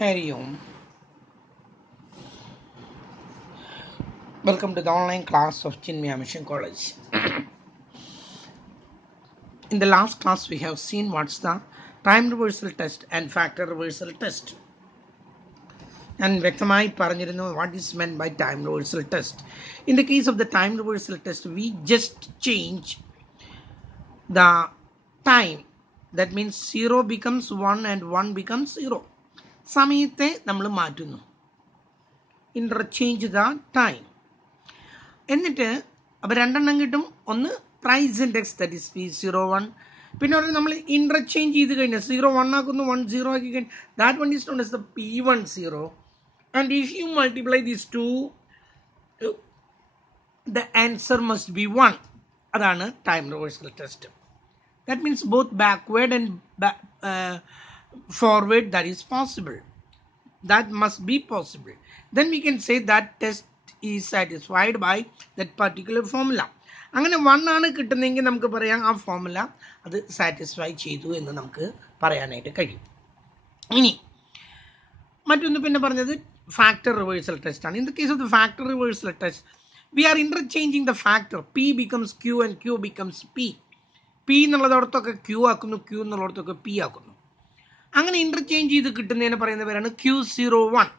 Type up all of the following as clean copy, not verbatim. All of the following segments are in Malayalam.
Hari Om. Welcome to the online class of Chinmaya Mission College. In the last class, we have seen what's the time reversal test and factor reversal test. And Vektamai Paranjirino, what is meant by time reversal test? In the case of the time reversal test, we just change the time. That means 0 becomes 1 and 1 becomes 0. സമയത്തെ നമ്മൾ മാറ്റുന്നു. Interchange the time. എന്നിട്ട് അപ്പോൾ രണ്ടെണ്ണം കിട്ടും. ഒന്ന് price index that is P01. പിന്നെ നമ്മൾ ഇൻ്റർചേഞ്ച് ചെയ്ത് കഴിഞ്ഞാൽ 0 1 ആക്കുന്നു 1 0 ആക്കി കഴിഞ്ഞാൽ that one is known as the P10. And if you multiply these to the answer must be 1. അതാണ് time reversal test. That means both backward and forward that is possible. That must be possible. Then we can say that test is satisfied by that particular formula. അങ്ങനെ 1 ആണ് കിട്ടുന്നതെങ്കിൽ നമുക്ക് പറയാം ആ ഫോർമുല അത് സാറ്റിസ്ഫൈ ചെയ്തു എന്ന് നമുക്ക് പറയാനായിട്ട് കഴിയും. ഇനി മറ്റൊന്ന് പിന്നെ പറഞ്ഞത് ഫാക്ടർ റിവേഴ്സൽ ടെസ്റ്റ് ആണ്. In the case of the factor reversal test we are interchanging the factor. P becomes Q and Q becomes P. P എന്നുള്ളതോടത്തൊക്കെ Q ആക്കുന്നു, Q എന്നുള്ളടത്തൊക്കെ P ആക്കുന്നു. അങ്ങനെ ഇൻ്റർചേഞ്ച് ചെയ്ത് കിട്ടുന്നതിന് പറയുന്ന പേരാണ് Q01.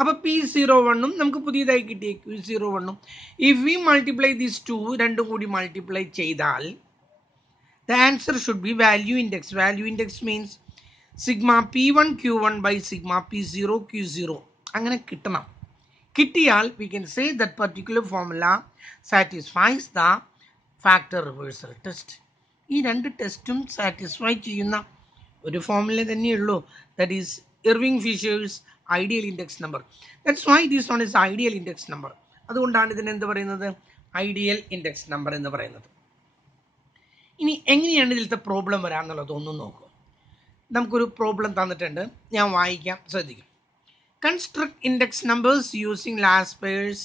അപ്പോൾ P01 നമുക്ക് പുതിയതായി കിട്ടിയ Q01. If we multiply these two രണ്ടും കൂടി മൾട്ടിപ്ലൈ ചെയ്താൽ the answer should be value index. Value index means sigma P1 Q1 by sigma P0 Q0. അങ്ങനെ കിട്ടണം. കിട്ടിയാൽ we can say that particular formula satisfies the factor reversal test. ഈ രണ്ട് ടെസ്റ്റും സാറ്റിസ്ഫൈ ചെയ്യുന്ന ഒരു ഫോർമുല തന്നെയുള്ളൂ. That is Irving Fisher's ideal index number. That's why this one is ideal index number. അതുകൊണ്ടാണ് ഇതിന് എന്ത് പറയുന്നത്, ഐഡിയൽ ഇൻഡെക്സ് നമ്പർ എന്ന് പറയുന്നത്. ഇനി എങ്ങനെയാണ് ഇതിലത്തെ പ്രോബ്ലം വരാമെന്നുള്ളത് ഒന്നും നോക്കും. നമുക്കൊരു പ്രോബ്ലം തന്നിട്ടുണ്ട്, ഞാൻ വായിക്കാം, ശ്രദ്ധിക്കും. Construct index numbers using Laspeyres,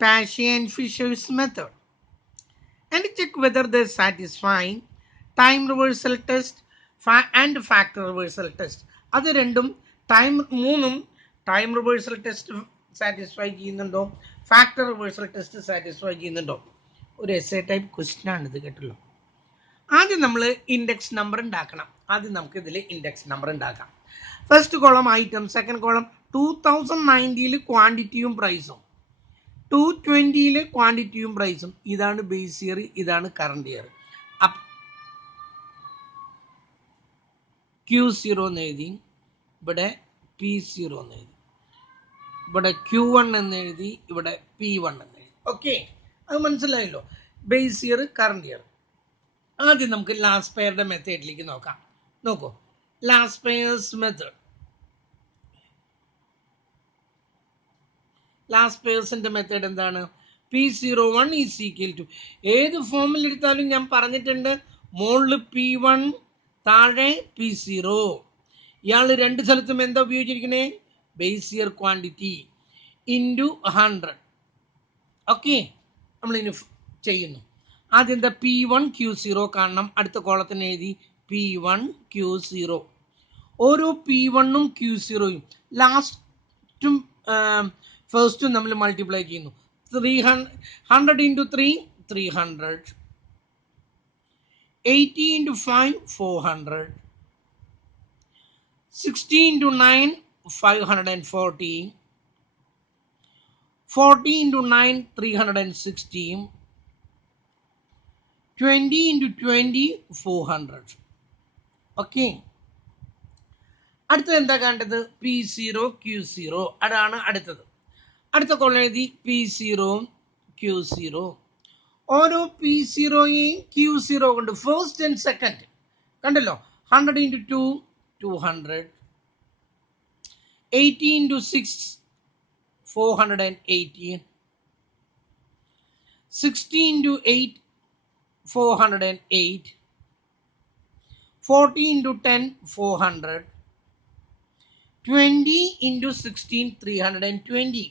Paasche and Fisher's method and check whether they satisfy time reversal test and factor reversal test. അത് രണ്ടും മൂന്നും ടൈം റിവേഴ്സൽ ടെസ്റ്റ് സാറ്റിസ്ഫൈ ചെയ്യുന്നുണ്ടോ, ഫാക്ടർ റിവേഴ്സൽ ടെസ്റ്റ് സാറ്റിസ്ഫൈ ചെയ്യുന്നുണ്ടോ. ഒരു എസ്സേ ടൈപ്പ് ക്വസ്റ്റ്യൻ ആണ് ഇത്, കേട്ടല്ലോ. ആദ്യം നമ്മൾ ഇൻഡെക്സ് നമ്പർ ഉണ്ടാക്കണം. ആദ്യം നമുക്ക് ഇതിൽ ഇൻഡെക്സ് നമ്പർ ഉണ്ടാക്കാം. First column item, second column 2090 ക്വാണ്ടിറ്റിയും പ്രൈസും, 220 ക്വാണ്ടിറ്റിയും പ്രൈസും. ഇതാണ് ബേസ് ഇയർ, ഇതാണ് കറണ്ട് ഇയർ. Q0 എന്ന് എഴുതി, ഇവിടെ P0 എന്ന് എഴുതി, ഇവിടെ Q1 എന്ന് എഴുതി, ഇവിടെ P1 എന്ന് എഴുതി. ഓക്കെ, അത് മനസ്സിലായല്ലോ. Base year, current year. ആദ്യം നമുക്ക് ലാസ്റ്റ് പെയറുടെ മെത്തേഡിലേക്ക് നോക്കാം. നോക്കൂ, ലാസ്റ്റ് പെയർസ് മെത്തേഡ്. ലാസ്റ്റ് പെയർസിന്റെ മെത്തേഡ് എന്താണ്? P01 ഈസ് ഈക്വൽ ടു, ഏത് ഫോമിൽ എടുത്താലും ഞാൻ പറഞ്ഞിട്ടുണ്ട്, മുകളിൽ P1 താഴെ P0. ഇയാൾ രണ്ട് സ്ഥലത്തും എന്താ ഉപയോഗിച്ചിരിക്കണേ, base year quantity into 100. Okay, നമ്മളിനി ചെയ്യുന്നു. ആദ്യം എന്താ P1 Q0 കാണണം. അടുത്ത കോളത്തിന് എഴുതി P1 Q0. ഓരോ P1ഉം Q0യും ലാസ്റ്റും ഫസ്റ്റും നമ്മൾ മൾട്ടിപ്ലൈ ചെയ്യുന്നു. 100 into 3 300, 80 into 5 400, 60 into 9 540, 40 into 9 360, 20 into 20 400. Okay, അടുത്തത് എന്താ കണ്ടത്? P0 Q0. അതാണ് അടുത്തത്. അടുത്ത കോളം എഴുതി P0 Q0. ഓരോ P0യും Q0 കൊണ്ട് ഫസ്റ്റ് ആൻഡ് സെക്കൻഡ് കണ്ടല്ലോ. 100 into 2 200, 80 into 6 480, 60 into 8 408, 40 into 10 400, 20 into 16 320.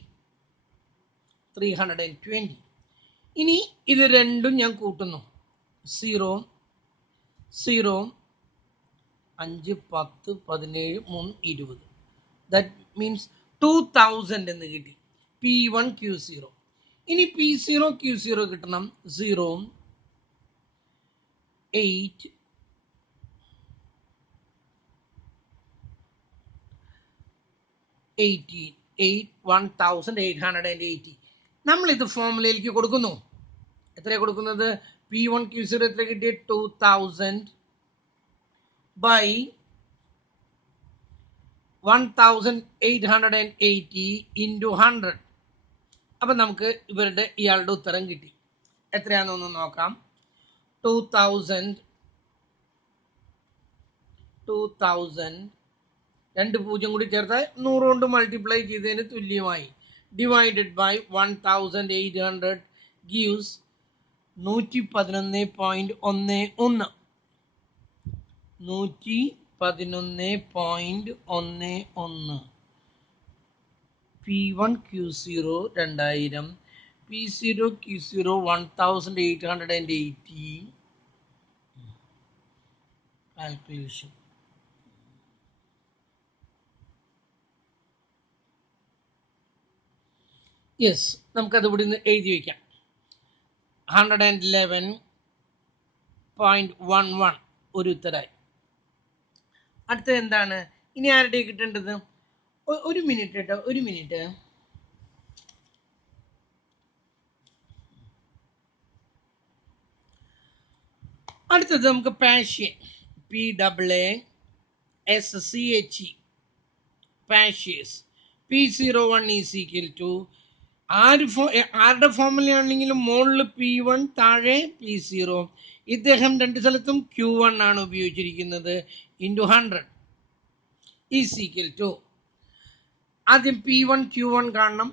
ഇനി ഇത് രണ്ടും ഞാൻ കൂട്ടുന്നു. 0 0 5 10 17 3 20. ദാറ്റ് മീൻസ് 2000 എന്ന് കിട്ടി. P1 Q0. ഇനി P0 Q0 കിട്ടണം. 0 8 1880. നമ്മൾ ഇത് ഫോർമുലയിലേക്ക് കൊടുക്കുന്നു. എത്രയാണ് കൊടുക്കുന്നത്? P1 Q0 എത്ര കിട്ടി? 2000 by 1880 into 100. അപ്പം നമുക്ക് ഇയാളുടെ ഉത്തരം കിട്ടി. എത്രയാണെന്നൊന്ന് നോക്കാം. 2000 രണ്ട് പൂജ്യം കൂടി ചേർത്താൽ 100 കൊണ്ട് മൾട്ടിപ്ലൈ ചെയ്തതിന് തുല്യമായി. Divided by 1800 gives 111.11. 111.11. P1 Q0 2000, P0 Q0 1880. Calculation. Yes, നമുക്കത് ഇവിടെ നിന്ന് എഴുതി വയ്ക്കാം. 111.11 ഒരു ഉത്തരായി. അടുത്തത് എന്താണ്? ഇനി ആരുടെ കിട്ടേണ്ടത്? ഒരു മിനിറ്റ് കേട്ടോ, ഒരു മിനിറ്റ്. അടുത്തത് നമുക്ക് പാഷ്യൻ. PAASCHE Paasche's. P01 is equal to ആരുടെ ഫോർമുലയാണെങ്കിലും മുകളിൽ P1 താഴെ P0. ഇദ്ദേഹം രണ്ട് സ്ഥലത്തും Q1 ആണ് ഉപയോഗിച്ചിരിക്കുന്നത്. ഇൻറ്റു 100 ഈസ് ഈക്വൽ ടു, ആദ്യം P1 Q1 കാണണം.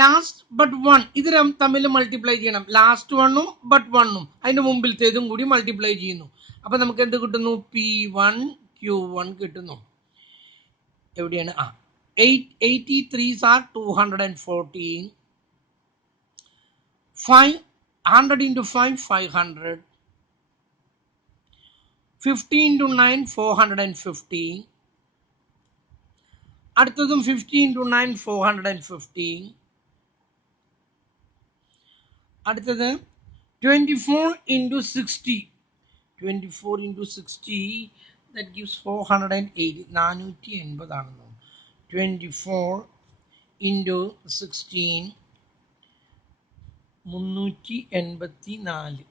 ലാസ്റ്റ് ബട്ട് 1 ഇത് തമ്മിൽ മൾട്ടിപ്ലൈ ചെയ്യണം. ലാസ്റ്റ് 1ഉം ബട്ട് 1ഉം അതിൻ്റെ മുമ്പിലത്തേതും കൂടി മൾട്ടിപ്ലൈ ചെയ്യുന്നു. അപ്പം നമുക്ക് എന്ത് കിട്ടുന്നു? P1 Q1 കിട്ടുന്നു. എവിടെയാണ്? 83s are 214. 100 into 5 500. 50 into 9 450. അടുത്തതും 50 into 9 450. അടുത്തത് 24 into 60. 24 into 60 that gives 480. 480 ആണെന്നോ. 24 into 16 384.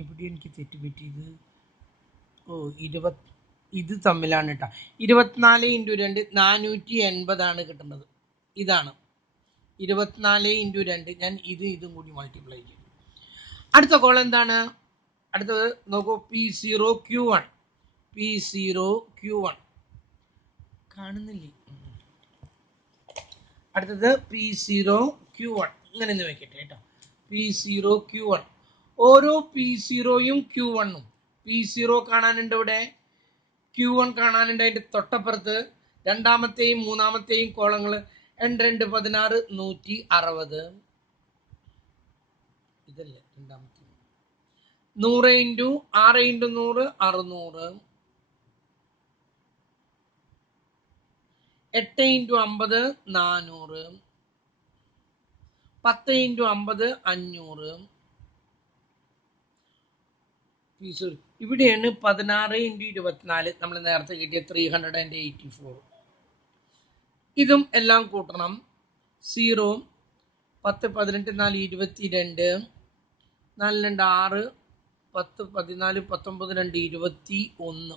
എവിടെ എനിക്ക് തെറ്റുപറ്റിയത്? ഇത് തമ്മിലാണ് കേട്ടോ. 24 into 2 480 കിട്ടുന്നത്. ഇതാണ് 24 into 2. ഞാൻ ഇതും കൂടി മൾട്ടിപ്ലൈ ചെയ്യും. അടുത്ത കോൾ എന്താണ്? അടുത്തത് നോക്കൂ. P0 Q1. P0 Q1 കാണുന്നില്ലേ? അടുത്തത് P0 Q1 ഇങ്ങനെ ഒന്ന് വെക്കട്ടെ കേട്ടോ. P0 Q1. ഓരോ P0യും Q1ഉം. P0 കാണാനുണ്ട് ഇവിടെ, Q1 കാണാനുണ്ട് അതിൻ്റെ തൊട്ടപ്പുറത്ത്. രണ്ടാമത്തെയും മൂന്നാമത്തെയും കോളങ്ങൾ 2 16 160. ഇതല്ലേ രണ്ടാമത്തെ. 100 into 6 into 100 600. 8 into 50 400. 10 into 50 500. ഇവിടെയാണ് 16 into 24 നമ്മൾ നേരത്തെ കിട്ടിയ 384. ഇതും എല്ലാം കൂട്ടണം. 0 10 18 4 22. 4 2 6 10 14 19 2 21.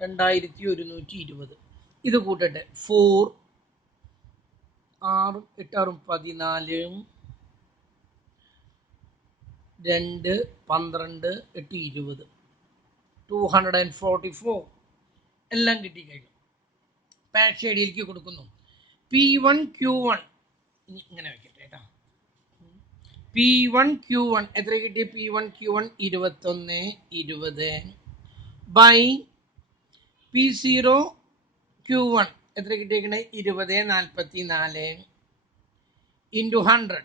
2120. ഇത് കൂട്ടട്ടെ. 4 6 8 6 14 2 12 8 20. 244 എല്ലാം കിട്ടിക്കഴിഞ്ഞു. പാഷ് ഐഡിയിലേക്ക് കൊടുക്കുന്നു. P1 Q1 ഇങ്ങനെ വെക്കട്ടെ കേട്ടോ. P1 Q1 എത്ര കിട്ടി? P1 Q1 21 20 by P0 Q1 എത്ര കിട്ടിയേക്കണേ? 20 44 ഇൻറ്റു 100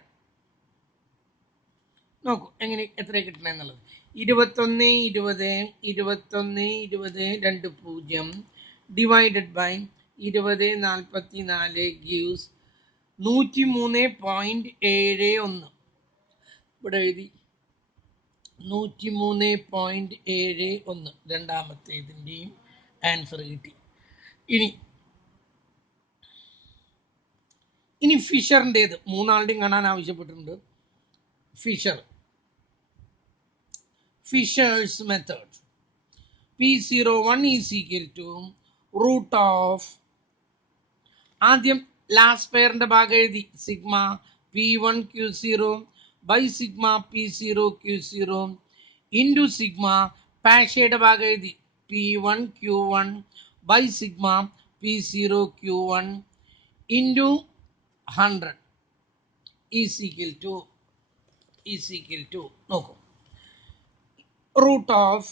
നോക്കൂ എങ്ങനെ എത്ര കിട്ടണമെന്നുള്ളത്. 21 20 21 20 2 0 ഡിവൈഡഡ് ബൈ 20 44 ഗീവ്സ് 103.71. ഇവിടെ എഴുതി 103.71 രണ്ടാമത്തെ ഇതിൻ്റെയും ആൻസർ കിട്ടി. ഇനി ഫിഷറിൻ്റെത് മൂന്നാളുടെയും കാണാൻ ആവശ്യപ്പെട്ടിട്ടുണ്ട്. Fisher's method P01 is equal to root of ആദ്യം ലാസ്റ്റ് പെയറിന്റെ ഭാഗം എഴുതി sigma P1 Q0 by sigma P0 Q0 into sigma പാഷയുടെ ഭാഗം എഴുതി P1 Q1 by sigma P0 Q1 into 100 is equal to നോക്കൂ റൂട്ട് ഓഫ്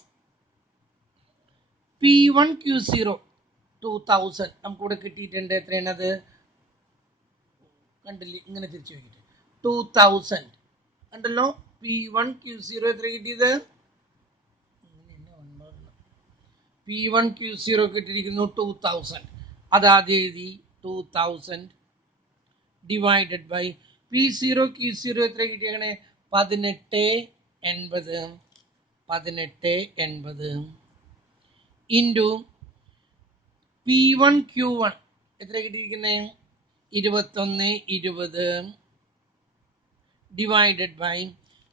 P1 Q0 2000 നമുക്കിവിടെ കിട്ടിയിട്ടുണ്ട്. എത്രയാണത് കണ്ടില്ലേ, ഇങ്ങനെ തിരിച്ചു നോക്കിയിട്ട് 2000 കണ്ടല്ലോ. P1 Q0 എത്ര കിട്ടിയത്? P1 Q0 കിട്ടിയിരിക്കുന്നു 2000. അതാദ്യം എഴുതി 2000 ഡിവൈഡഡ് ബൈ P0 Q0 എത്ര കിട്ടിയാണ്? 1880 ഇൻറ്റു P1 Q1 എത്ര കിട്ടിയിരിക്കുന്നത്? 21 20 divided by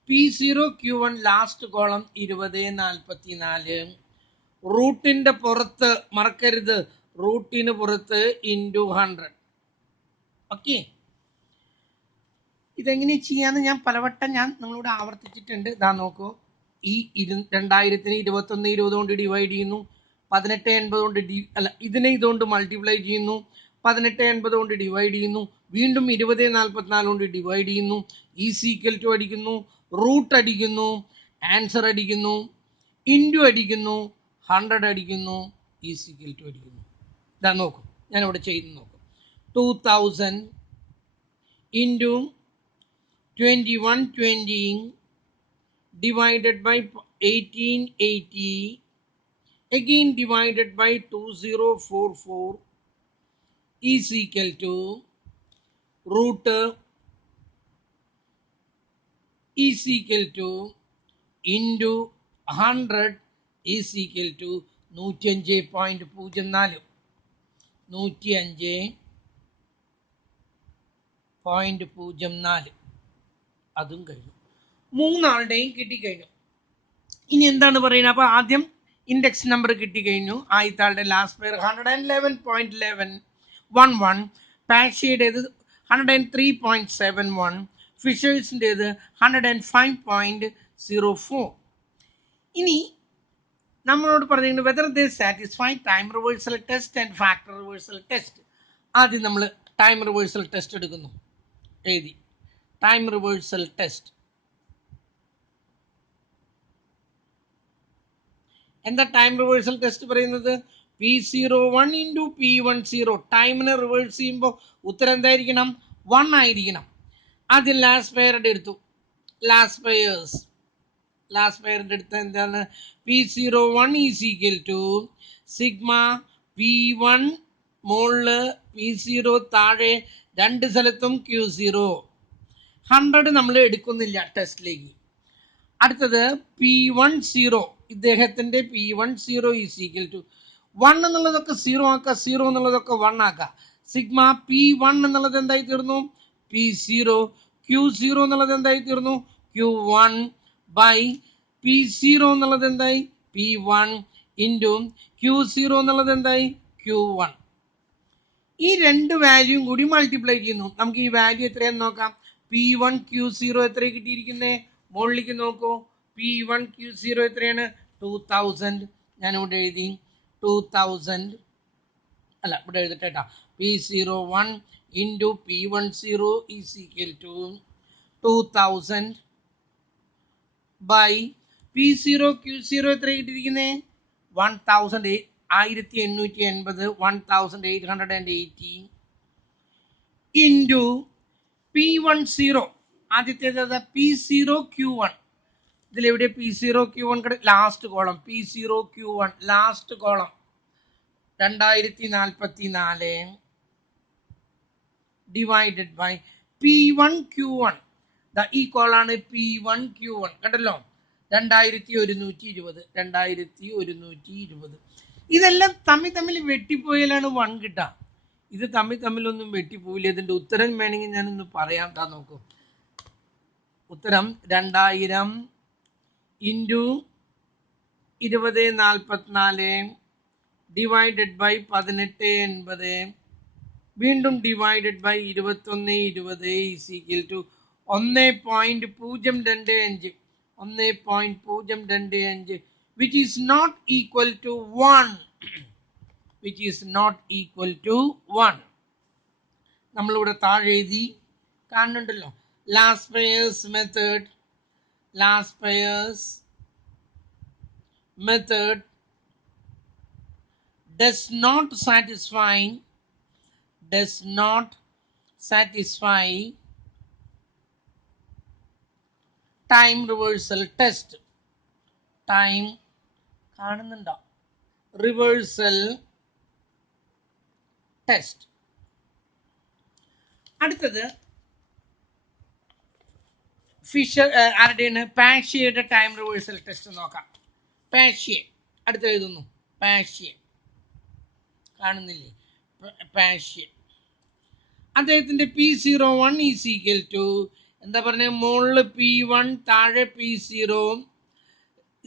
P0 Q1 last column 20 44 റൂട്ടിൻ്റെ പുറത്ത് മറക്കരുത്, റൂട്ടിന് പുറത്ത് ഇൻറ്റു 100. ഓക്കെ, ഇതെങ്ങനെ ചെയ്യാന്ന് ഞാൻ പലവട്ടം നിങ്ങളോട് ആവർത്തിച്ചിട്ടുണ്ട്. ഇതാ നോക്കൂ, ഈ 2000 21 20 കൊണ്ട് ഡിവൈഡ് ചെയ്യുന്നു, 1880 കൊണ്ട് ഇതിനെ ഇതുകൊണ്ട് മൾട്ടിപ്ലൈ ചെയ്യുന്നു, 1880 കൊണ്ട് ഡിവൈഡ് ചെയ്യുന്നു, വീണ്ടും 20 44 കൊണ്ട് ഡിവൈഡ് ചെയ്യുന്നു, ഈസ് ഈക്വൽ ടു അടിക്കുന്നു, റൂട്ട് അടിക്കുന്നു, ആൻസർ അടിക്കുന്നു, ഇൻറ്റു അടിക്കുന്നു, 100 അടിക്കുന്നു, ഈസ് ഈക്വൽ ടു അടിക്കുന്നു. ഇതാ നോക്കൂ, ഞാനിവിടെ ചെയ്യുന്നു നോക്കും. 2000 into 2120 divided by 1880 again divided by 2044 is equal to root is equal to into 100 is equal to 105.04 105.04 അതും കഴിഞ്ഞു. മൂന്നാളുടെയും കിട്ടിക്കഴിഞ്ഞു. ഇനി എന്താണ് പറയുന്നത്? അപ്പോൾ ആദ്യം ഇൻഡെക്സ് നമ്പർ കിട്ടിക്കഴിഞ്ഞു. ആദ്യത്തെ ആളുടെ ലാസ്റ്റ് പെയർ 111.11, പാഷയുടേത് 103.71, ഫിഷേഴ്സിൻ്റേത് 105.04. ഇനി നമ്മളോട് പറഞ്ഞിട്ടുണ്ട് whether they satisfy time reversal test and factor reversal test. ആദ്യം നമ്മൾ ടൈം റിവേഴ്സൽ ടെസ്റ്റ് എടുക്കുന്നു. എഴുതി ടൈം റിവേഴ്സൽ ടെസ്റ്റ്. എന്താ ടൈം റിവേഴ്സൽ ടെസ്റ്റ് പറയുന്നത്? P01 ഇൻറ്റു P10 ടൈമിനെ റിവേഴ്സ് ചെയ്യുമ്പോൾ ഉത്തരം എന്തായിരിക്കണം? 1 ആയിരിക്കണം. ആദ്യം ലാസ്റ്റ് പെയറുടെ എടുത്തു. ലാസ്റ്റ് പെയറിൻ്റെ അടുത്ത് എന്താണ്? P01 is equal to sigma P1 മുകളില് P0 താഴെ, രണ്ട് സ്ഥലത്തും Q0. 100 നമ്മൾ എടുക്കുന്നില്ല ടെസ്റ്റിലേക്ക്. അടുത്തത് P10 ഇദ്ദേഹത്തിൻ്റെ P10 ഈസ് ഈക്വൽ ടു 1 എന്നുള്ളതൊക്കെ 0 ആക്കുക, 0 എന്നുള്ളതൊക്കെ 1 ആക്കുക. സിഗ്മ P1 എന്നുള്ളത് എന്തായി തീർന്നു? P0. Q0 എന്നുള്ളത് എന്തായി തീർന്നു? Q1 ബൈ P0 എന്നുള്ളത് എന്തായി? P1 ഇൻറ്റു Q0 എന്നുള്ളത് എന്തായി? Q1. ഈ രണ്ട് വാല്യൂയും കൂടി മൾട്ടിപ്ലൈ ചെയ്യുന്നു. നമുക്ക് ഈ വാല്യൂ എത്രയാണെന്ന് നോക്കാം. P1 Q0 എത്ര കിട്ടിയിരിക്കുന്നത്? മുകളിലേക്ക് നോക്കൂ. P1 Q0 എത്രയാണ്? 2000. ഞാനിവിടെ എഴുതി 2000. അല്ല, ഇവിടെ എഴുതട്ടെ കേട്ടോ. P01 into P10 is equal to 2000 by P0 Q0 എത്ര കിട്ടിയിരിക്കുന്നത്? 1880 1880 ഇൻറ്റു P10 ആദ്യത്തേത് P0Q1. ഇതിലെവിടെ P0Q1 last column P0Q1 last column 2044 divided by P1Q1. ഈ കോളാണ് P1Q1 കണ്ടല്ലോ 2120. ഇതെല്ലാം തമ്മിൽ വെട്ടിപ്പോയാലാണ് 1 കിട്ടുക. ഇത് തമ്മിലൊന്നും വെട്ടിപ്പോയില്ല. ഇതിന്റെ ഉത്തരം വേണമെങ്കിൽ ഞാനൊന്ന് പറയാം. നോക്കൂ, ഉത്തരം 2000 ഇൻറ്റു 2044 ഡിവൈഡഡ് ബൈ 1880 വീണ്ടും divided by 2120 is equal to 1.025 1.025 which is not equal to 1 which is not equal to 1. നമ്മളിവിടെ താഴെ എഴുതി കാണുന്നുണ്ടല്ലോ. Last pairs method does not satisfy time reversal test. Time കാണുന്നുണ്ടോ? Reversal test. അടുത്തത് ഫിഷർ ആരുടെയാണ്? പാഷ്യയുടെ ടൈം റിവേഴ്സൽ ടെസ്റ്റ് നോക്കാം. പാഷ്യ അടുത്ത് എഴുതുന്നു. പാഷ്യ കാണുന്നില്ലേ? പാഷ്യ അദ്ദേഹത്തിന്റെ P01 ഈസ് ഈക്വൽ ടു എന്താ പറഞ്ഞ മുകളിൽ P1 താഴെ P0.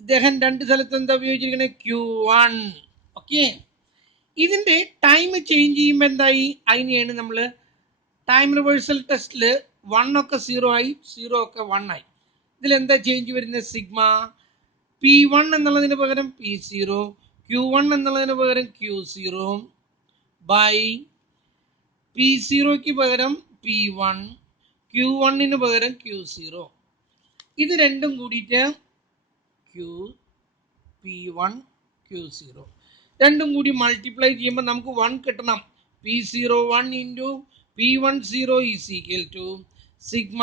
ഇദ്ദേഹം രണ്ട് സ്ഥലത്ത് എന്താ ഉപയോഗിച്ചിരിക്കുന്നത്? Q1. ഓക്കെ, ഇതിന്റെ ടൈം ചേഞ്ച് ചെയ്യുമ്പോൾ എന്തായി? അതിനെയാണ് നമ്മൾ ടൈം റിവേഴ്സൽ ടെസ്റ്റിൽ 1 ഒക്കെ 0 ആയി, 0 ഒക്കെ 1 ആയി. ഇതിലെന്താ ചേഞ്ച് വരുന്നത്? സിഗ്മ P1 എന്നുള്ളതിന് പകരം P0, Q1 എന്നുള്ളതിന് പകരം Q0 ബൈ P0ക്ക് പകരം P1, Q1ന് പകരം Q0. ഇത് രണ്ടും കൂടിയിട്ട് P1 Q0 രണ്ടും കൂടി മൾട്ടിപ്ലൈ ചെയ്യുമ്പോൾ നമുക്ക് 1 കിട്ടണം. P01 into P10 is equal to sigma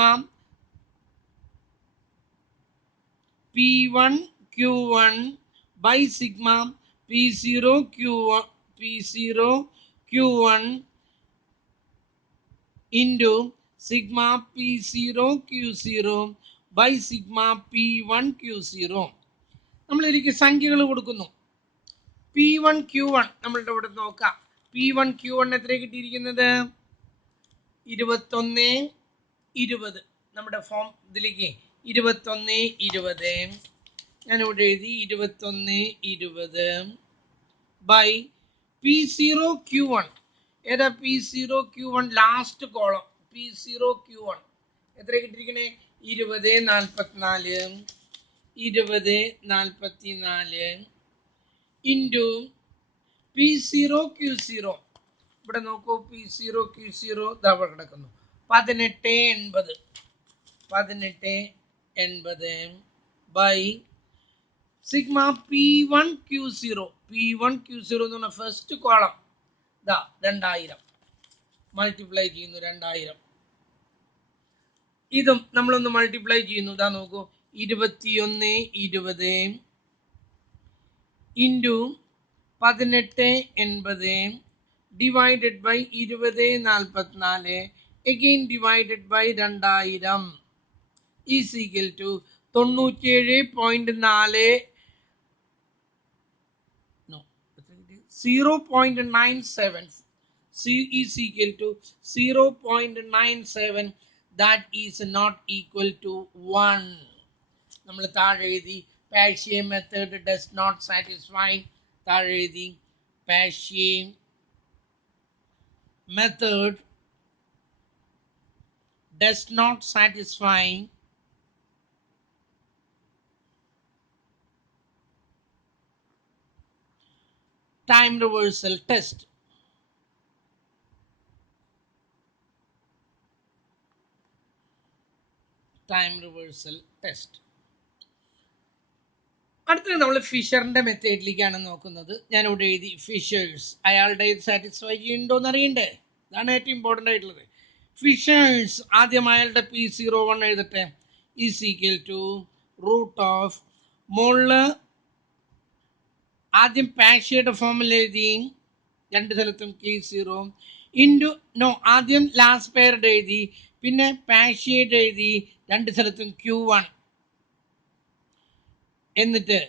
P1 Q1 by sigma P0 Q1 into sigma P0 Q0 by sigma P1 Q0. നമ്മളൊരിക്കൽ സംഖ്യകൾ കൊടുക്കുന്നു. P1 Q1 നമ്മളുടെ ഇവിടെ നോക്കാം. P1 Q1 എത്ര കിട്ടിയിരിക്കുന്നത്? 2120. നമ്മുടെ ഫോം ഇതിലേക്ക് 2120 ഞാനിവിടെ എഴുതി 2120 ബൈ P0 Q1. ഏതാ P0 Q1? Last column P0 Q1 എത്ര കിട്ടിയിരിക്കണേ? 2044 ഇൻറ്റു P0 Q0. ഇവിടെ നോക്കൂ, P0 Q0 അവിടെ കിടക്കുന്നു 1880 ബൈ സിഗ്മ P1 Q0 എന്ന് പറഞ്ഞ ഫസ്റ്റ് കോളം 2000 മൾട്ടിപ്ലൈ ചെയ്യുന്നു. 2000 ഇതും നമ്മളൊന്ന് മൾട്ടിപ്ലൈ ചെയ്യുന്നു. നോക്കൂ, 2120 into 1880 divided by 2044 again divided by 2000 is equal to 0.97 C is equal to 0.97. That is not equal to 1. നമ്മൾ താഴെ എഴുതി Paasche method does not satisfy. താഴെ എഴുതി Paasche method does not satisfy time reversal test. അടുത്തത് നമ്മൾ ഫിഷറിന്റെ മെത്തേഡിലേക്കാണ് നോക്കുന്നത്. ഞാനിവിടെ എഴുതി ഫിഷേഴ്സ്. അയാളുടെ സാറ്റിസ്ഫൈ ചെയ്യുന്നുണ്ടോ എന്ന് അറിയണ്ടേ? ഇതാണ് ഏറ്റവും ഇമ്പോർട്ടൻ്റ് ആയിട്ടുള്ളത്. ഫിഷേഴ്സ് ആദ്യം അയാളുടെ P01 എഴുതട്ടെ is equal to root of മോളില് ആദ്യം പാഷ്യയുടെ ഫോമിൽ എഴുതി രണ്ട് സ്ഥലത്തും K0 ഇൻറ്റു നോ ആദ്യം ലാസ്റ്റ് പെയറുടെ എഴുതി പിന്നെ പാഷ്യയുടെ എഴുതി രണ്ട് സ്ഥലത്തും Q1 എന്നിട്ട്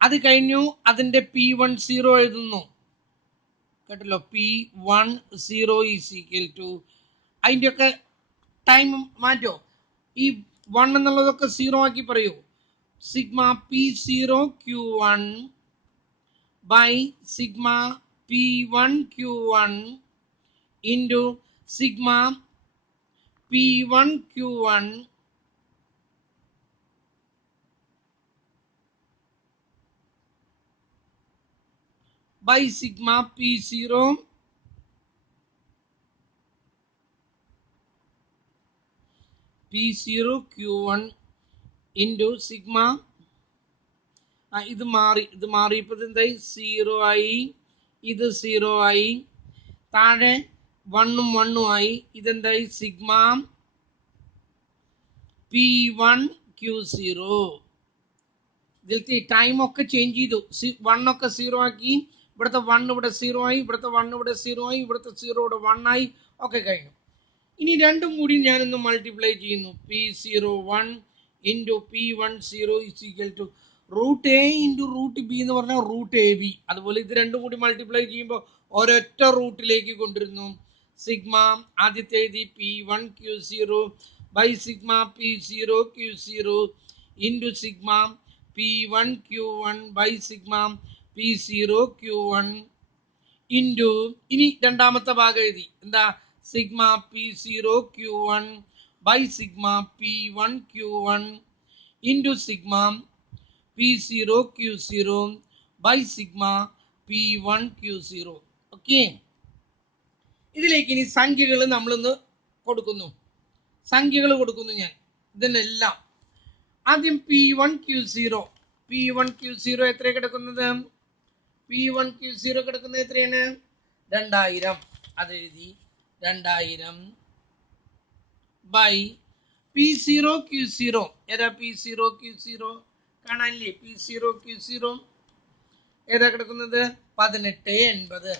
അത് കഴിഞ്ഞു അതിൻ്റെ P10 എഴുതുന്നു കേട്ടല്ലോ P10 ഈസ് ഈക്വൽ ടു അതിൻ്റെയൊക്കെ ടൈം മാറ്റോ ഈ 1 എന്നുള്ളതൊക്കെ 0 ആക്കി പറയൂ sigma P0 Q1 by sigma P1 Q1 into sigma P1 Q1 by sigma P0 Q1 into sigma ഇത് മാറിയപ്പോൾ എന്തായി 0 ആയി ഇത് 0 ആയി താഴെ 1ഉം 1ഉം ആയി ഇതെന്തായി സിഗ്മ P1 Q0 ഇതിലത്തെ ടൈം ഒക്കെ ചേഞ്ച് ചെയ്തു 1 ഒക്കെ 0 ആക്കി ഇവിടുത്തെ 1 ഇവിടെ 0 ആയി ഇവിടുത്തെ 1 ഇവിടെ 0 ആയി ഇവിടുത്തെ 0 ഇവിടെ 1 ആയി ഒക്കെ കഴിഞ്ഞു ഇനി രണ്ടും കൂടി ഞാനൊന്ന് മൾട്ടിപ്ലൈ ചെയ്യുന്നു P01 into P10 is equal to root A into root B എന്ന് പറഞ്ഞാൽ റൂട്ട് എ ബി അതുപോലെ ഇത് രണ്ടും കൂടി മൾട്ടിപ്ലൈ ചെയ്യുമ്പോൾ ഒരൊറ്റ റൂട്ടിലേക്ക് കൊണ്ടുവരുന്നു സിഗ്മ ആദ്യത്തെ എഴുതി P1 Q0 by sigma P0 Q0 into sigma P1 Q1 by sigma P0 Q1 into ഇനി രണ്ടാമത്തെ ഭാഗം എഴുതി എന്താ sigma P0 Q1 by sigma P1 Q1 into sigma P0 Q0 by sigma P1 Q0 okay ഇതിലേക്ക് ഇനി സംഖ്യകൾ നമ്മളൊന്ന് കൊടുക്കുന്നു ഞാൻ ഇതിനെല്ലാം ആദ്യം P1 Q0 എത്ര കിടക്കുന്നത് P1 Q0 കിടക്കുന്നത് എത്രയാണ് 2000 അത് എഴുതി 2000 ബൈ P0 Q0 ഏതാ P0 Q0 കാണാനില്ലേ P0 Q0 ഏതാ കിടക്കുന്നത് 1880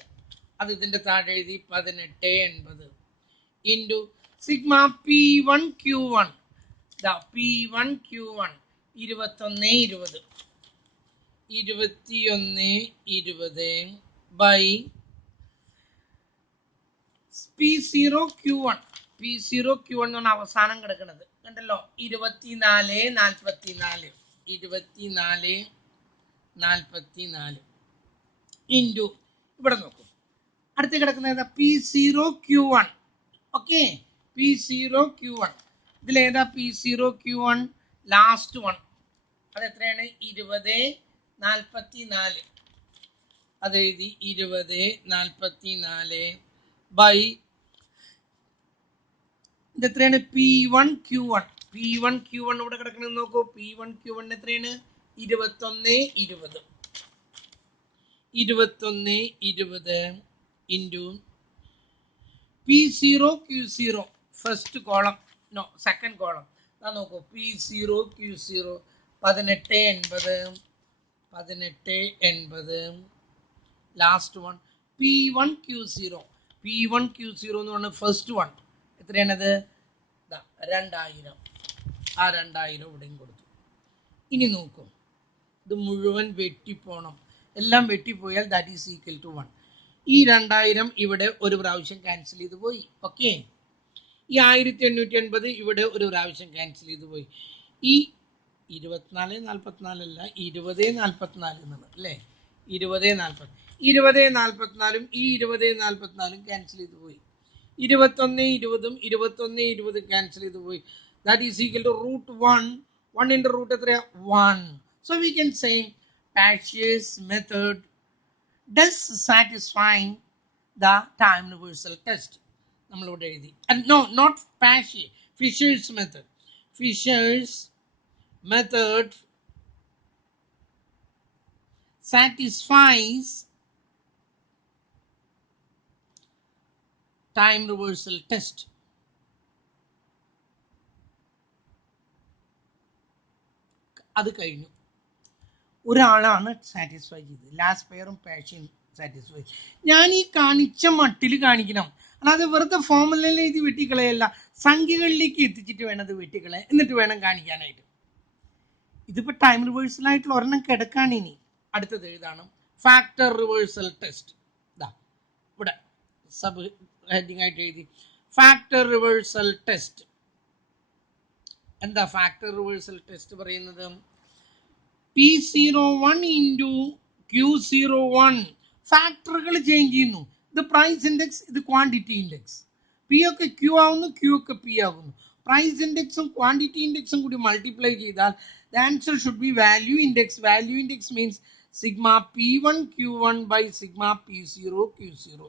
അത് ഇതിന്റെ താഴെ എഴുതി 1880 into sigma P1 Q1 P1 Q1 2120 by P0 Q1 എന്ന് പറഞ്ഞ അവസാനം കിടക്കുന്നത് കണ്ടല്ലോ 2444 ഇൻറ്റു ഇവിടെ നോക്കൂ അടുത്ത് കിടക്കുന്നത് P0 Q1 okay P0 Q1 ഇതിലേതാ P0 Q1 last one അത് എത്രയാണ് 2044 അത് എഴുതി 2044 ബൈ ഇത് എത്രയാണ് P1 Q1 ഇവിടെ കിടക്കുന്നത് നോക്കൂ P1 Q1 എത്രയാണ് 2120 into P0 Q0 first column no second column അതാ നോക്കൂ P0 Q0 1880 last one P1 Q0 എന്ന് പറഞ്ഞ ഫസ്റ്റ് വൺ എത്രയാണത് 2000 ആ 2000 ഇവിടെയും കൊടുത്തു ഇനി നോക്കൂ ഇത് മുഴുവൻ വെട്ടിപ്പോണം എല്ലാം വെട്ടിപ്പോയാൽ ദാറ്റ് ഈസ് ഈക്വൽ ടു 1 ഈ 2000 ഇവിടെ ഒരു പ്രാവശ്യം ക്യാൻസൽ ചെയ്ത് പോയി ഓക്കെ ഈ 1880 ഇവിടെ ഒരു പ്രാവശ്യം ക്യാൻസൽ ചെയ്ത് പോയി ഈ 2444 അല്ല 2044 എന്നാണ് അല്ലേ 2044 ഈ 2044 ക്യാൻസൽ ചെയ്ത് പോയി 2120 ക്യാൻസൽ ചെയ്ത് പോയി that is equal to root 1 into root എത്രയാ 1 so we can say Parse's method does satisfying the time reversal test നമ്മളിവിടെ എഴുതി no not Parse Fisher's method satisfies time reversal test അത് കഴിഞ്ഞു. ഒരാളാണ് സാറ്റിസ്ഫൈ ചെയ്തത്, ലാസ്റ്റ് പെയറും പാഷ്യൻ സാറ്റിസ്ഫൈ. ഞാൻ ഈ കാണിച്ച മട്ടിൽ കാണിക്കണം, അല്ലാതെ വെറുതെ ഫോമുലയിൽ എഴുതി വെട്ടിക്കളയല്ല, സംഖ്യകളിലേക്ക് എത്തിച്ചിട്ട് വേണം അത് വെട്ടിക്കളയാൻ, എന്നിട്ട് വേണം കാണിക്കാനായിട്ട്. ഇതിപ്പോൾ ടൈം റിവേഴ്സലായിട്ടുള്ള ഒരെണ്ണം കിടക്കാണ്. ഇനി അടുത്തത് എഴുതാണ് ഫാക്ടർ റിവേഴ്സൽ ടെസ്റ്റ്. ഇതാ ഇവിടെ സബ് ഹെഡിങ് ആയിട്ട് എഴുതി ഫാക്ടർ റിവേഴ്സൽ ടെസ്റ്റ്. എന്താ ഫാക്ടർ റിവേഴ്സൽ ടെസ്റ്റ് പറയുന്നത്? P01 ഇൻറ്റു Q01 ഫാക്ടറുകൾ ചേഞ്ച് ചെയ്യുന്നു. ഇത് പ്രൈസ് ഇൻഡെക്സ്, ഇത് ക്വാണ്ടിറ്റി ഇൻഡെക്സ്. പി ഒക്കെ ക്യൂ ആവുന്നു, ക്യൂ ഒക്കെ പി ആകുന്നു. പ്രൈസ് ഇൻഡെക്സും ക്വാണ്ടിറ്റി ഇൻഡെക്സും കൂടി മൾട്ടിപ്ലൈ ചെയ്താൽ the answer should be value index. Value index means sigma P1 Q1 by sigma P0 Q0.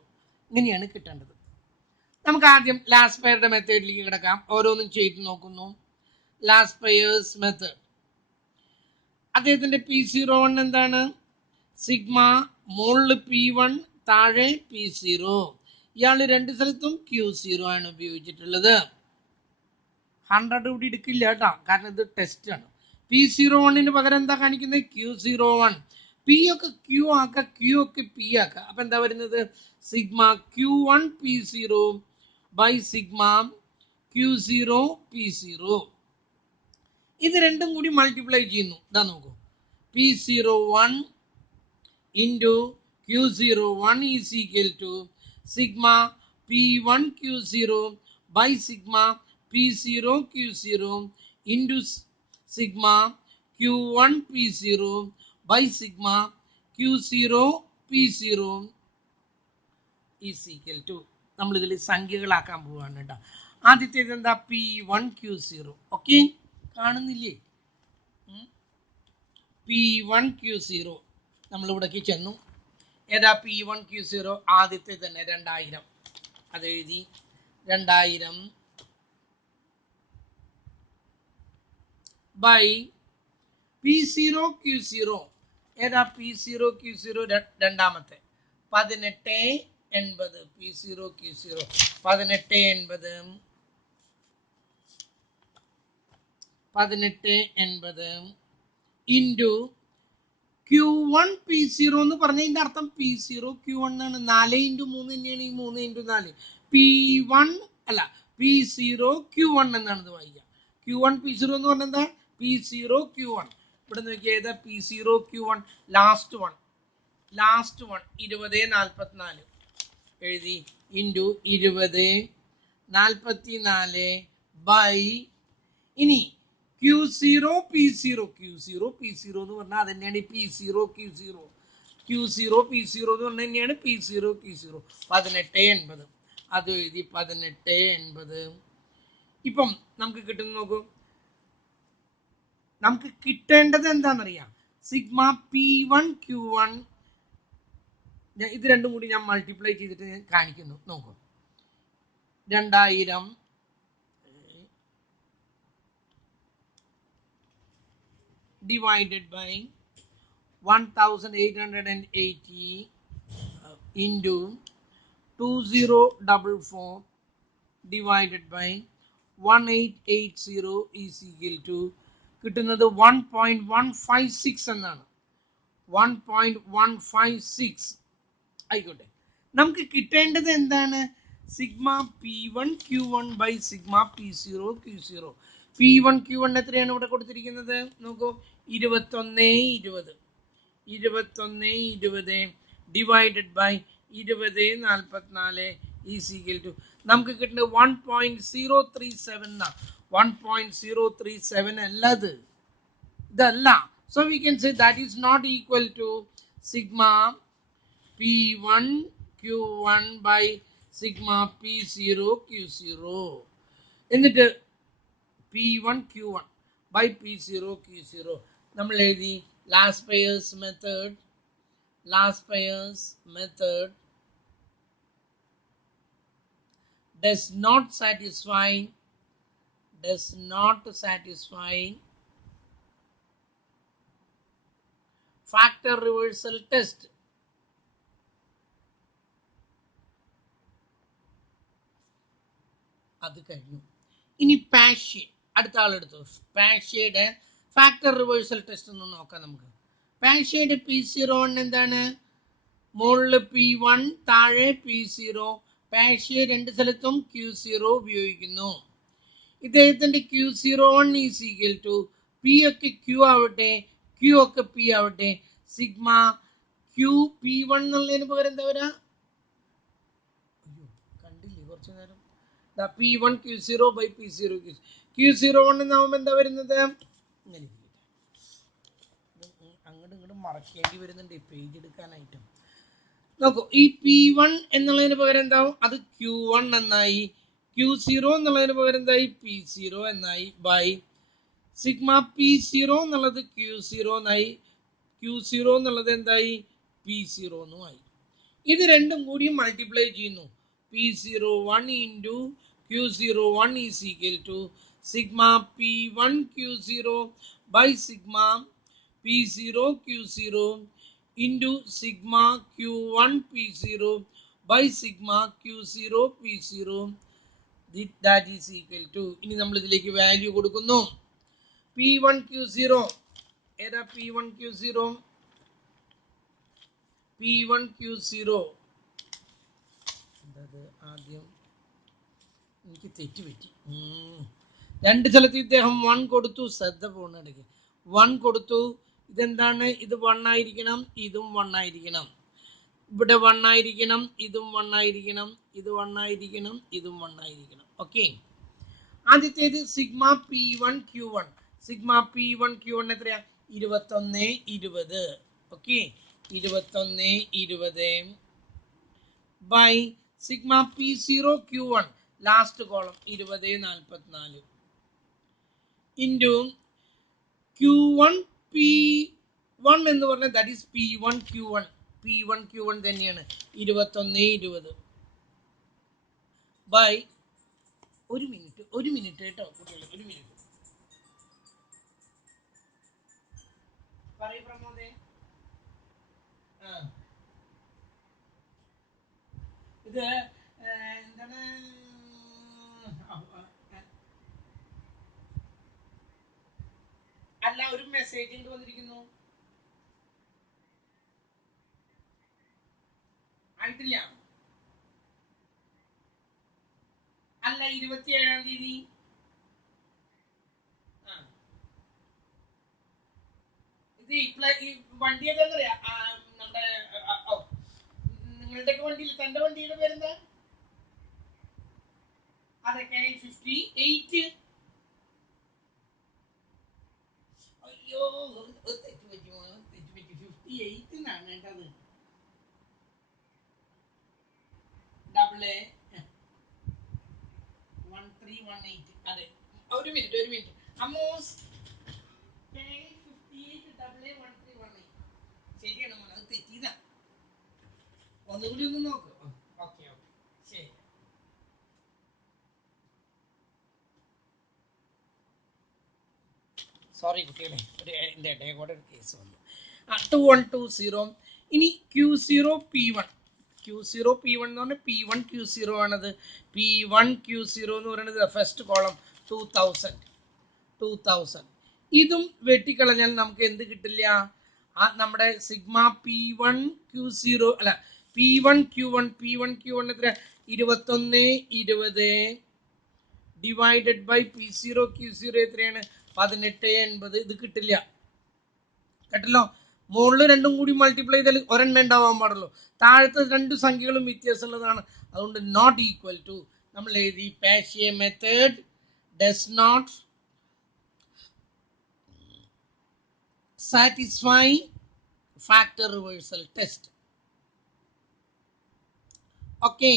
ഇങ്ങനെയാണ് കിട്ടേണ്ടത്. നമുക്ക് ആദ്യം ലാസ്റ്റ് പെയറുടെ മെത്തേഡിലേക്ക് കിടക്കാം. ഓരോന്നും ചെയ്ത് നോക്കുന്നു. Last pairs method. അദ്ദേഹത്തിന്റെ P01 എന്താണ്? സിഗ്മ മുകളിൽ P1 താഴെ P0. ഇയാൾ രണ്ട് സ്ഥലത്തും Q0 ആണ് ഉപയോഗിച്ചിട്ടുള്ളത്. 100 ഇവിടെ എടുക്കില്ല കേട്ടോ, കാരണം ഇത് ടെസ്റ്റ് ആണ്. P01 പകരം എന്താ കാണിക്കുന്നത്? Q01. P ഒക്കെ Q ആക്കുക, Q ഒക്കെ P ആക്കുക. അപ്പൊ എന്താ വരുന്നത്? Sigma Q1 P0 by sigma Q0 P0. ഇത് രണ്ടും കൂടി മൾട്ടിപ്ലൈ ചെയ്യുന്നു. ഇതാ നോക്കൂ, P01 into Q01 is equal to sigma P1 Q0 by sigma P0 Q0 into sigma Q1 P0 by sigma Q0 P0 is equal to. നമ്മളിതിൽ സംഖ്യകളാക്കാൻ പോവാണ് കേട്ടോ. ആദ്യത്തേത് എന്താ? P1 Q0. ഓക്കെ, കാണുന്നില്ലേ? P1 Q0 നമ്മളിവിടേക്ക് ചെന്നു. ഏതാ P1 Q0? ആദ്യത്തെ തന്നെ 2000. അതെഴുതി 2000 ബൈ P0 Q0. ഏതാ P0 Q0? രണ്ടാമത്തെ 1880. P0 Q0 1880 into Q1 P0 എന്ന് പറഞ്ഞതിൻ്റെ അർത്ഥം P0 Q1 ആണ്. 4 ഇൻറ്റു 3 തന്നെയാണ് ഈ 3 ഇൻറ്റു 4. P1 അല്ല, P0 Q1 എന്നാണ് ഇത് വായിക്കുക. Q1 P0 എന്ന് പറഞ്ഞാൽ എന്താ? P0 Q1. ഇവിടെ നോക്കിയാൽ ഏതാ P0 Q1? ലാസ്റ്റ് വൺ 2044 എഴുതി ഇൻറ്റു 2044 ബൈ ഇനി Q0 P0 എന്ന് പറഞ്ഞാൽ അത് തന്നെയാണ് P0 Q0 P0 എന്ന് പറഞ്ഞാൽ തന്നെയാണ് P0 Q0. 1880 അത് എഴുതി 1880. ഇപ്പം നമുക്ക് കിട്ടുന്ന നോക്കൂ, നമുക്ക് കിട്ടേണ്ടത് എന്താണെന്നറിയാം? Sigma P1 Q1. ഇത് രണ്ടും കൂടി ഞാൻ മൾട്ടിപ്ലൈ ചെയ്തിട്ട് ഞാൻ കാണിക്കുന്നു. നോക്കൂ, 2000 divided by 1880 into 2044 divided by 1880 is equal to കിട്ടുന്നത് 1.156 എന്നാണ്. 1.156 ആയിക്കോട്ടെ. നമുക്ക് കിട്ടേണ്ടത് എന്താണ്? Sigma P1 Q1 by sigma P0 Q0. P1 Q1 എത്രയാണ് ഇവിടെ കൊടുത്തിരിക്കുന്നത്? നോക്കൂ, 2120 divided by 2044 is equal to നമുക്ക് കിട്ടുന്നത് 1.037 എന്നാ. 1.037 അല്ല, ഇതല്ല. So we can say that is not equal to sigma P1 Q1 by sigma P0 Q0. എന്നിട്ട് P1 Q1 by P0 Q0 നമ്മൾ എഴുതി last pairs method does not satisfy factor reversal test. അത് കഴിഞ്ഞു. ഇനി പാഷ്യ, അടുത്ത ആളെടുത്തു. പാഷ്യയുടെ ഫാക്ടർ റിവേഴ്സൽ ടെസ്റ്റ് ഒന്ന് നോക്കാം നമുക്ക്. പാഷയുടെ P01 എന്താണ്? മുകളിൽ P1, താഴെ P0. പാഷ്യ രണ്ട് സ്ഥലത്തും Q0 ഉപയോഗിക്കുന്നു. ഇദ്ദേഹത്തിന്റെ Q01 is equal to P ഒക്കെ Q ആവട്ടെ, Q ഒക്കെ P ആവട്ടെ, സിഗ്മ Q P1 എന്നുള്ളതിന് പകരം എന്താ വരാ? കണ്ടില്ലേ കുറച്ചു നേരം? P1 Q0 by P0 Q01 എന്നാവുമ്പോൾ എന്താ വരുന്നത്? അങ്ങോട്ടും ഇങ്ങോട്ടും മറക്കേണ്ടി വരുന്നുണ്ട് പേജ് എടുക്കാനായിട്ട്. നോക്കൂ, ഈ P1 എന്നുള്ളതിന് പകരം എന്താവും? അത് Q1 എന്നായി. Q0 എന്നുള്ളതിന് പകരം എന്തായി? P0 എന്നായി. ബൈ സിഗ്മ P0 എന്നുള്ളത് Q0 എന്നായി. Q0 എന്നുള്ളത് എന്തായി? P0 എന്നുമായി. ഇത് രണ്ടും കൂടി മൾട്ടിപ്ലൈ ചെയ്യുന്നു. P01 into Q01 is equal to sigma P1 Q0 by sigma P0 Q0 into sigma Q1 P0 by sigma Q0 P0. That is equal to, ഇനി നമ്മൾ ഇതിലേക്ക് വാല്യൂ കൊടുക്കുന്നു. P1 Q0 ഏതാ? P1 Q0 P1 Q0 എന്തത്? ആദ്യം എനിക്ക് തെറ്റുപറ്റി. രണ്ട് സ്ഥലത്ത് ഇദ്ദേഹം 1 കൊടുത്തു. ശ്രദ്ധ പോകുന്നിടയ്ക്ക് 1 കൊടുത്തു. ഇതെന്താണ്? ഇത് 1 ആയിരിക്കണം, ഇതും 1 ആയിരിക്കണം. ഇവിടെ 1 ആയിരിക്കണം, ഇതും 1 ആയിരിക്കണം, ഇത് 1 ആയിരിക്കണം, ഇതും 1 ആയിരിക്കണം. ഓക്കെ. ആദ്യത്തേത് sigma P1 Q1. Sigma P1 Q1 എത്രയാ? 21 20. ഓക്കെ, 21 20 by sigma P0 Q1 last column 20 44 into Q1 P1 എന്ന് പറഞ്ഞാൽ that is P1 Q1. P1 Q1 തന്നെയാണ് 21 20 ബൈ ഒരു മിനിറ്റ് കേട്ടോ കുട്ടികളെ, ഒരു മിനിറ്റ് പറയൂ പ്രമോദേ. ഇത് എന്താണ്? അല്ല, ഒരു മെസ്സേജ് ഇങ്ങോട്ട് വന്നിരിക്കുന്നു. ആയിട്ടില്ല. അല്ല, 27-ാം തീയതി. ഇത് ഈ വണ്ടി ഏതാന്നറിയാ? നമ്മുടെ നിങ്ങളുടെ വണ്ടിയിൽ, തന്റെ വണ്ടിയുടെ പേരെന്താ? അതെ, K58. അയ്യോ, തെറ്റുപറ്റി 58 എന്നാണ് കേട്ടത്. AA1318. അതെ, ഒരു മിനിറ്റ് അമ്മോസ്. K58 AA1318. ശരിയാണ് മോനെ, അത് തെറ്റിയതാ. ഒന്നുകൂടി ഒന്ന് നോക്ക്. ഓക്കെ, ശരി. സോറി കുട്ടികളെ, എൻ്റെ ഇടയിൽ കൂടെ ഒരു കേസ് വന്നു. 2120. ഇനി Q0 P1. Q0 P1 എന്ന് പറഞ്ഞാൽ P1 Q0 ആണത്. P1 Q0 എന്ന് പറയുന്നത് ഫസ്റ്റ് കോളം 2000. ഇതും വെട്ടിക്കളഞ്ഞാൽ നമുക്ക് എന്ത് കിട്ടില്ല? നമ്മുടെ സിഗ്മ P1 Q0 അല്ല P1 Q1 എത്ര? 21 20 ഡിവൈഡഡ് ബൈ P0 Q0 എത്രയാണ്? 18 80. ഇത് കിട്ടില്ല, കേട്ടല്ലോ. മുകളിൽ രണ്ടും കൂടി മൾട്ടിപ്ലൈ ചെയ്താൽ ഒരെണ്ണം ഉണ്ടാവാൻ പാടുള്ളൂ. താഴത്തെ രണ്ട് സംഖ്യകളും വ്യത്യാസമുള്ളതാണ്. അതുകൊണ്ട് നോട്ട് ഈക്വൽ ടു നമ്മൾ എഴുതി. Paasche method does not satisfy factor reversal test. Okay,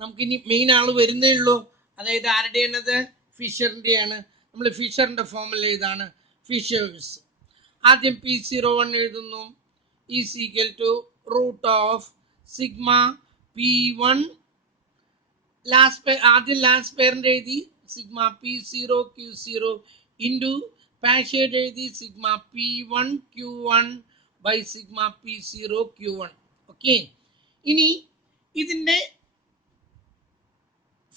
നമുക്കിനി മെയിൻ ആള് വരുന്നേ ഉള്ളൂ. അതായത് ആരുടെയാണത്? ഫിഷറിൻ്റെയാണ്. നമ്മൾ ഫിഷറിൻ്റെ ഫോമുല ഇതാണ്, ഫിഷേഴ്സ്. ആദ്യം P01 എഴുതുന്നു, is equal to root of sigma P1 ആദ്യം ലാസ്റ്റ് പേരൻ്റ് എഴുതി സിഗ്മ P0 Q0 ഇൻറ്റു പാഷേഡ് എഴുതി sigma P1 Q1 by sigma P0 Q1. Okay, ഇനി ഇതിൻ്റെ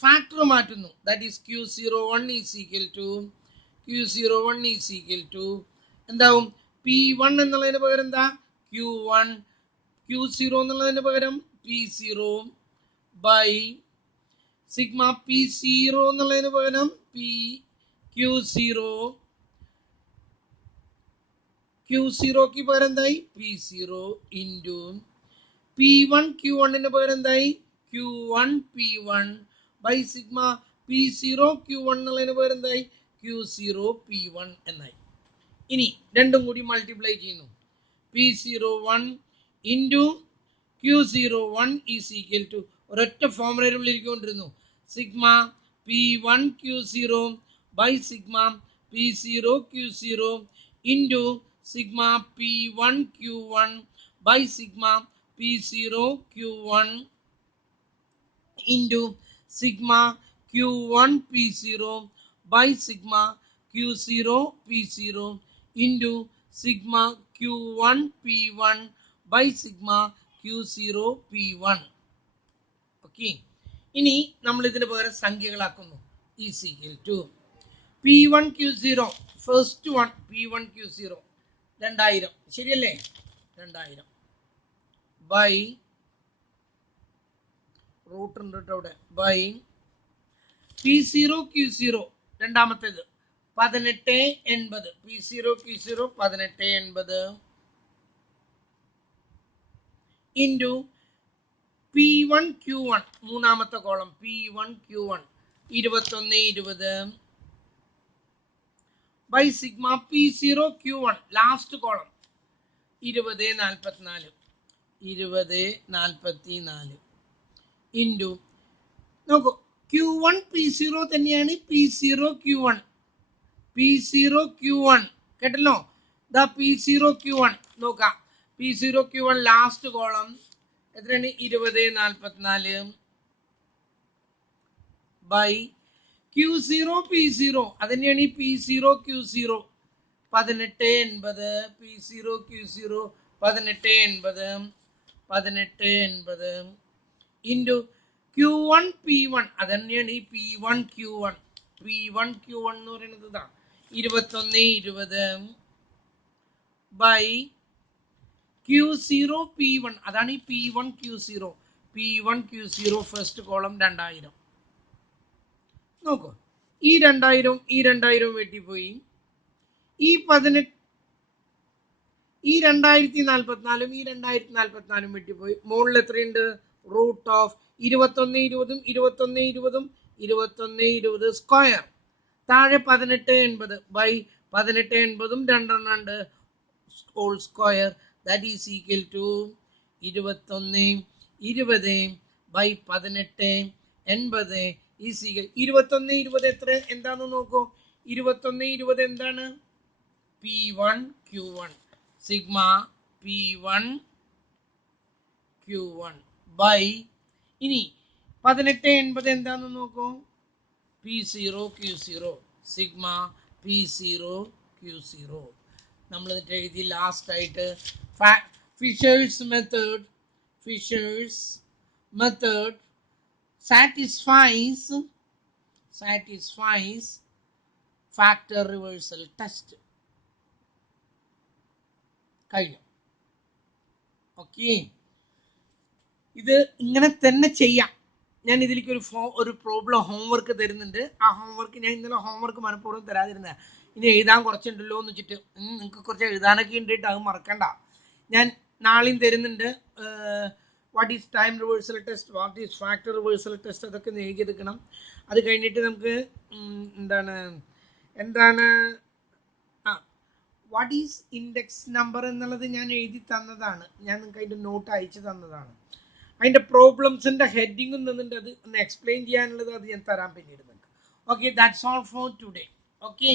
ഫാക്ടർ മാറ്റുന്നു. That is Q01 is equal to Q01 is equal to എന്താവും P1 എന്നുള്ളതിന് പകരം എന്താ Q1, Q0 എന്നുള്ളതിന് പകരം P0 by സിഗ്മ P0 എന്നുള്ളതിന് പകരം Q0, Q0ക്ക് പകരം എന്തായി P0 ഇൻറ്റു P1 Q1ന് പകരം എന്തായി Q1 P1 by sigma P0 Q1 എന്നുള്ളതിന് പകരം എന്തായി Q0 P1 എന്നായി. ഇനി രണ്ടും കൂടി മൾട്ടിപ്ലൈ ചെയ്യുന്നു. P01 into Q01 is equal to ഒരൊറ്റ ഫോമുലയിൽ ഇരിക്കൊണ്ടിരുന്നു sigma P1 Q0 by sigma P0 Q0 into sigma P1 Q1 by sigma P0 Q1 into sigma Q1 P0 by sigma Q0 P0 into sigma Q1 P1 by sigma Q0 P1. Okay. ഇനി നമ്മൾ ഇതിന് പകരം സംഖ്യകളാക്കുന്നു. is equal to P1 Q0 first one P1 Q0 2000 ശരിയല്ലേ 2000 by റൂട്ട് ഉണ്ട് കേട്ടോ അവിടെ ബൈ P0 Q0 രണ്ടാമത്തേത് 1880 P0 Q0 1880 into P1 Q1 മൂന്നാമത്തെ column P1 Q1 2120 by sigma P0 Q1 last column 2044 into നോക്കൂ Q1 P0 തന്നെയാണ് P0 Q1 കേട്ടല്ലോ ദാ P0 Q1 നോക്കാം P0 Q1 ലാസ്റ്റ് കോളം എത്രയാണ് 2044 ബൈ Q0 P0 അതന്നെയാണ് ഈ P0 Q0 1880 P0 Q0 1880 into Q1 P1 അതന്നെയാണ് ഈ P1 Q1 എന്ന് പറയുന്നത് ഇതാ 2120 ബൈ Q0 P1 അതാണ് ഈ P1 Q0 ഫസ്റ്റ് കോളം 2000 നോക്കൂ ഈ 2000 വെട്ടിപ്പോയി ഈ 2044 ഈ 2044 വെട്ടിപ്പോയി മുകളിൽ എത്രയുണ്ട് റൂട്ട് ഓഫ് 2120 സ്ക്വയർ താഴെ 1880 ബൈ 1880 രണ്ടെണ്ണുണ്ട് whole square that is equal to 2120 by 1880 is equal 2120 എത്ര എന്താണെന്ന് നോക്കൂ 2120 എന്താണ് P1 Q1 sigma P1 Q1 by ഇനി 1880 എന്താണെന്ന് നോക്കൂ P0 Q0 sigma P0 Q0 നമ്മൾ എന്നിട്ട് എഴുതി ലാസ്റ്റ് ആയിട്ട് fishers method satisfies factor reversal test കഴിഞ്ഞു. ഓക്കെ ഇത് ഇങ്ങനെ തന്നെ ചെയ്യാം. ഞാൻ ഇതിലേക്ക് ഒരു പ്രോബ്ലം ഹോംവർക്ക് തരുന്നുണ്ട്. ആ ഹോംവർക്ക് ഞാൻ ഇന്നലെ ഹോംവർക്ക് മനഃപൂർവ്വം തരാതിരുന്ന ഇനി എഴുതാൻ കുറച്ചുണ്ടല്ലോ എന്ന് വെച്ചിട്ട് നിങ്ങൾക്ക് കുറച്ച് എഴുതാനൊക്കെ ഉണ്ടിട്ട് അത് മറക്കണ്ട. ഞാൻ നാളെയും തരുന്നുണ്ട്. What is time reversal test, what is factor reversal test, അതൊക്കെ എഴുതിയെടുക്കണം. അത് കഴിഞ്ഞിട്ട് നമുക്ക് എന്താണ് വാട്ട് ഈസ് ഇൻഡെക്സ് നമ്പർ എന്നുള്ളത് ഞാൻ എഴുതി തന്നതാണ്. ഞാൻ നിങ്ങൾക്ക് അതിൻ്റെ നോട്ട് അയച്ചു തന്നതാണ്. അതിൻ്റെ പ്രോബ്ലംസിൻ്റെ ഹെഡിങ്ങും തന്നിട്ട് അത് ഒന്ന് എക്സ്പ്ലെയിൻ ചെയ്യാനുള്ളത് അത് ഞാൻ തരാൻ പിന്നീട് നിങ്ങൾക്ക്. Okay, that's all for today. Okay.